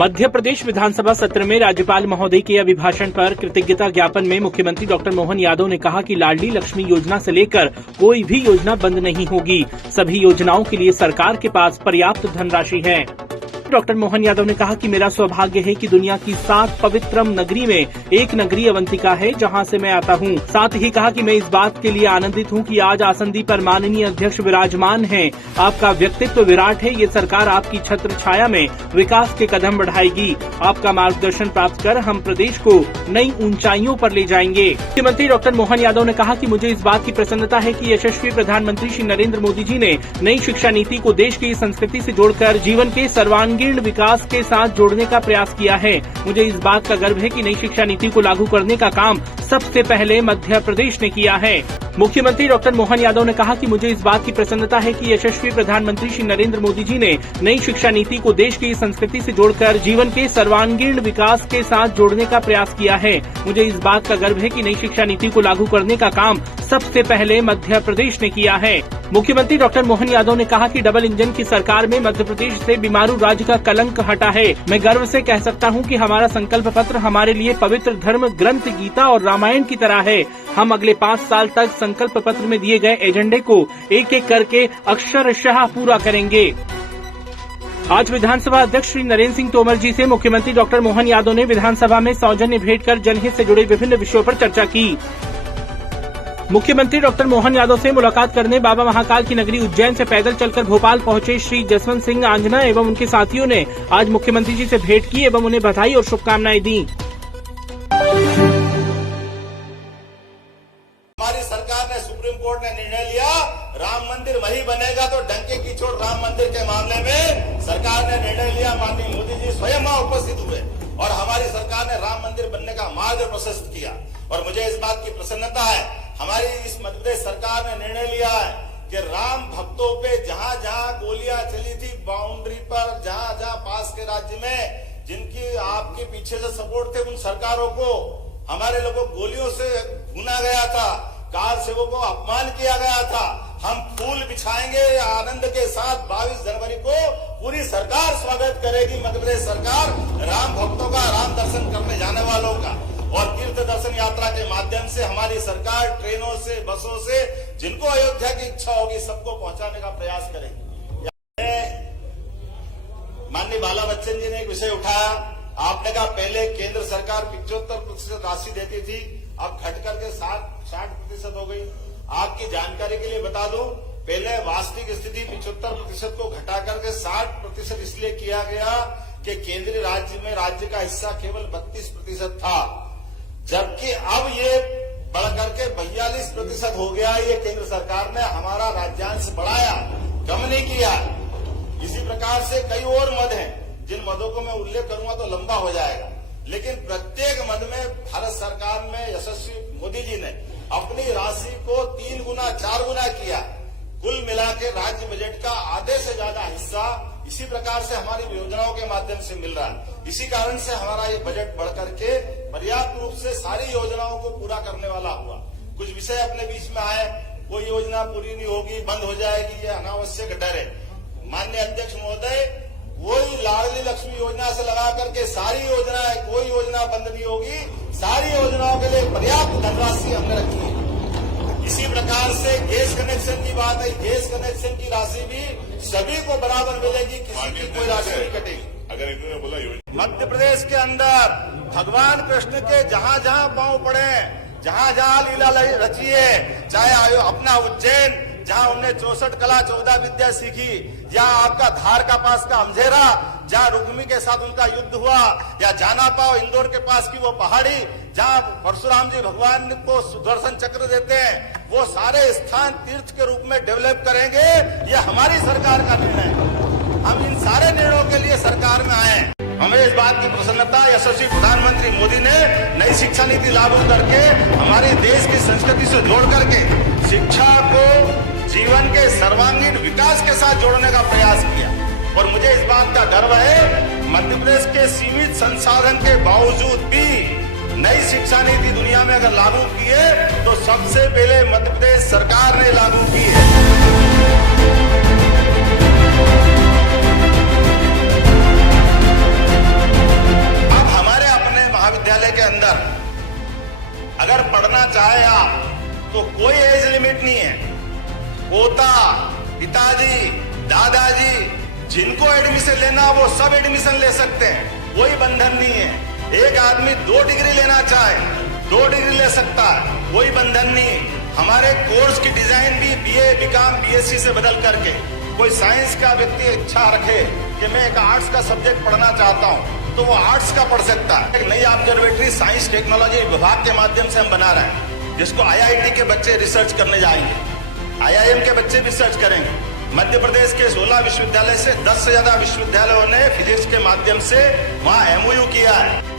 मध्य प्रदेश विधानसभा सत्र में राज्यपाल महोदय के अभिभाषण पर कृतज्ञता ज्ञापन में मुख्यमंत्री डॉक्टर मोहन यादव ने कहा कि लाडली लक्ष्मी योजना से लेकर कोई भी योजना बंद नहीं होगी। सभी योजनाओं के लिए सरकार के पास पर्याप्त धनराशि है। डॉक्टर मोहन यादव ने कहा कि मेरा सौभाग्य है कि दुनिया की 7 पवित्रम नगरी में एक नगरी अवंतिका है, जहां से मैं आता हूं। साथ ही कहा कि मैं इस बात के लिए आनंदित हूं कि आज आसंदी पर माननीय अध्यक्ष विराजमान हैं। आपका व्यक्तित्व विराट है। ये सरकार आपकी छत्र छाया में विकास के कदम बढ़ाएगी। आपका मार्गदर्शन प्राप्त कर हम प्रदेश को नई ऊंचाइयों पर ले जाएंगे। मुख्यमंत्री डॉक्टर मोहन यादव ने कहा कि मुझे इस बात की प्रसन्नता है कि यशस्वी प्रधानमंत्री श्री नरेंद्र मोदी जी ने नई शिक्षा नीति को देश की संस्कृति से जोड़कर जीवन के सर्वांगीण विकास के साथ जोड़ने का प्रयास किया है। मुझे इस बात का गर्व है कि नई शिक्षा नीति को लागू करने का काम सबसे पहले मध्य प्रदेश ने किया है। मुख्यमंत्री डॉक्टर मोहन यादव ने कहा कि मुझे इस बात की प्रसन्नता है कि यशस्वी प्रधानमंत्री श्री नरेंद्र मोदी जी ने नई शिक्षा नीति को देश की संस्कृति से जोड़कर जीवन के सर्वांगीण विकास के साथ जोड़ने का प्रयास किया है। मुझे इस बात का गर्व है कि नई शिक्षा नीति को लागू करने का काम सबसे पहले मध्य प्रदेश ने किया है। मुख्यमंत्री डॉक्टर मोहन यादव ने कहा कि डबल इंजन की सरकार में मध्य प्रदेश से बीमारू राज्य का कलंक हटा है। मैं गर्व से कह सकता हूं कि हमारा संकल्प पत्र हमारे लिए पवित्र धर्म ग्रंथ गीता और रामायण की तरह है। हम अगले 5 साल तक संकल्प पत्र में दिए गए एजेंडे को एक एक करके अक्षरशः पूरा करेंगे। आज विधानसभा अध्यक्ष श्री नरेंद्र सिंह तोमर जी से मुख्यमंत्री डॉक्टर मोहन यादव ने विधानसभा में सौजन्य भेंट कर जनहित से जुड़े विभिन्न विषयों पर चर्चा की। मुख्यमंत्री डॉक्टर मोहन यादव से मुलाकात करने बाबा महाकाल की नगरी उज्जैन से पैदल चलकर भोपाल पहुंचे श्री जसवंत सिंह आंजना एवं उनके साथियों ने आज मुख्यमंत्री जी से भेंट की एवं उन्हें बधाई और शुभकामनाएं दी। हमारी सरकार ने, सुप्रीम कोर्ट ने निर्णय लिया, राम मंदिर वही बनेगा, तो डंके की चोट राम मंदिर के मामले में सरकार ने निर्णय लिया। माननीय मोदी जी स्वयं वहां उपस्थित हुए और हमारी सरकार ने राम मंदिर बनने का मार्ग प्रशस्त किया। और मुझे इस बात की प्रसन्नता है, हमारी इस मध्य प्रदेश सरकार ने निर्णय लिया है कि राम भक्तों पे जहां जहां गोलियां चली थी बाउंड्री पर, जहां जहां पास के राज्य में जिनकी आपके पीछे से सपोर्ट थे, उन सरकारों को, हमारे लोगों को गोलियों से भुना गया था, कार सेवकों को अपमान किया गया था। हम फूल बिछाएंगे आनंद के साथ। 22 जनवरी को पूरी सरकार स्वागत करेगी। मध्य प्रदेश सरकार राम भक्तों का, राम दर्शन करने जाने वालों का और तीर्थ दर्शन यात्रा के माध्यम से हमारी सरकार ट्रेनों से, बसों से जिनको अयोध्या की इच्छा होगी सबको पहुंचाने का प्रयास करेगी। माननीय बाला बच्चन जी ने एक विषय उठाया। आपने कहा पहले केंद्र सरकार 75% राशि देती थी, अब घट करके 60% हो गई। आपकी जानकारी के लिए बता दूं, पहले वास्तविक स्थिति 75% को घटा करके 60% इसलिए किया गया कि केंद्रीय राज्य में राज्य का हिस्सा केवल 32% था, जबकि अब ये बढ़कर के 42% हो गया। ये केंद्र सरकार ने हमारा राज्यांश बढ़ाया, कम नहीं किया। इसी प्रकार से कई और मद हैं, जिन मदों को मैं उल्लेख करूंगा तो लंबा हो जाएगा, लेकिन प्रत्येक मद में भारत सरकार में यशस्वी मोदी जी ने अपनी राशि को 3 गुना 4 गुना किया। कुल मिला के राज्य बजट का आधे से ज्यादा हिस्सा इसी प्रकार से हमारी योजनाओं के माध्यम से मिल रहा है। इसी कारण से हमारा ये बजट बढ़ करके पर्याप्त रूप से सारी योजनाओं को पूरा करने वाला हुआ। कुछ विषय अपने बीच में आए, कोई योजना पूरी नहीं होगी, बंद हो जाएगी, ये अनावश्यक डर है। माननीय अध्यक्ष महोदय, वही लाडली लक्ष्मी योजना से लगा करके सारी योजनाएं, कोई योजना बंद नहीं होगी। सारी योजनाओं के लिए पर्याप्त धनराशि हमने रखी है। इसी प्रकार से गैस कनेक्शन की बात है, गैस कनेक्शन की राशि भी सभी को बराबर मिलेगी, किसी की कोई राशि नहीं कटेगी। अगर इन्होंने बोला मध्य प्रदेश के अंदर भगवान कृष्ण के जहां जहां पांव पड़े, जहां जहां लीला रची है, चाहे अपना उज्जैन जहां उनने 64 कला 14 विद्या सीखी, जहां आपका धार का पास का अमझेरा जहां रुक्मी के साथ उनका युद्ध हुआ, या जाना पाओ इंदौर के पास की वो पहाड़ी जहां परशुराम जी भगवान को सुदर्शन चक्र देते हैं, वो सारे स्थान तीर्थ के रूप में डेवलप करेंगे। ये हमारी सरकार का निर्णय है। हम इन सारे निर्णयों के लिए सरकार में आए हैं। हमें इस बात की प्रसन्नता, यशस्वी प्रधानमंत्री मोदी ने नई शिक्षा नीति लागू करके हमारे देश की संस्कृति से जोड़ करके शिक्षा को जीवन के सर्वांगीण विकास के साथ जोड़ने का प्रयास किया। और मुझे इस बात का गर्व है, मध्य प्रदेश के सीमित संसाधन के बावजूद भी नई शिक्षा नीति दुनिया में अगर लागू की है तो सबसे पहले मध्य प्रदेश सरकार ने लागू की है। अंदर अगर पढ़ना चाहे आप तो कोई एज लिमिट नहीं है। पोता, पिताजी, दादाजी, जिनको एडमिशन लेना वो सब एडमिशन ले सकते हैं, कोई बंधन नहीं है। एक आदमी 2 डिग्री लेना चाहे 2 डिग्री ले सकता है, कोई बंधन नहीं। हमारे कोर्स की डिजाइन भी बीए, बीकॉम, बीएससी से बदल करके कोई साइंस का व्यक्ति इच्छा रखे कि मैं एक आर्ट्स का सब्जेक्ट पढ़ना चाहता हूं तो वो आर्ट्स का पढ़ सकता है। एक नई ऑब्जर्वेटरी साइंस टेक्नोलॉजी विभाग के माध्यम से हम बना रहे हैं, जिसको आईआईटी के बच्चे रिसर्च करने जाएंगे, आईआईएम के बच्चे रिसर्च करेंगे। मध्य प्रदेश के 16 विश्वविद्यालय से 10 से ज्यादा विश्वविद्यालयों ने फिजिक्स के माध्यम से वहां एमओयू किया है।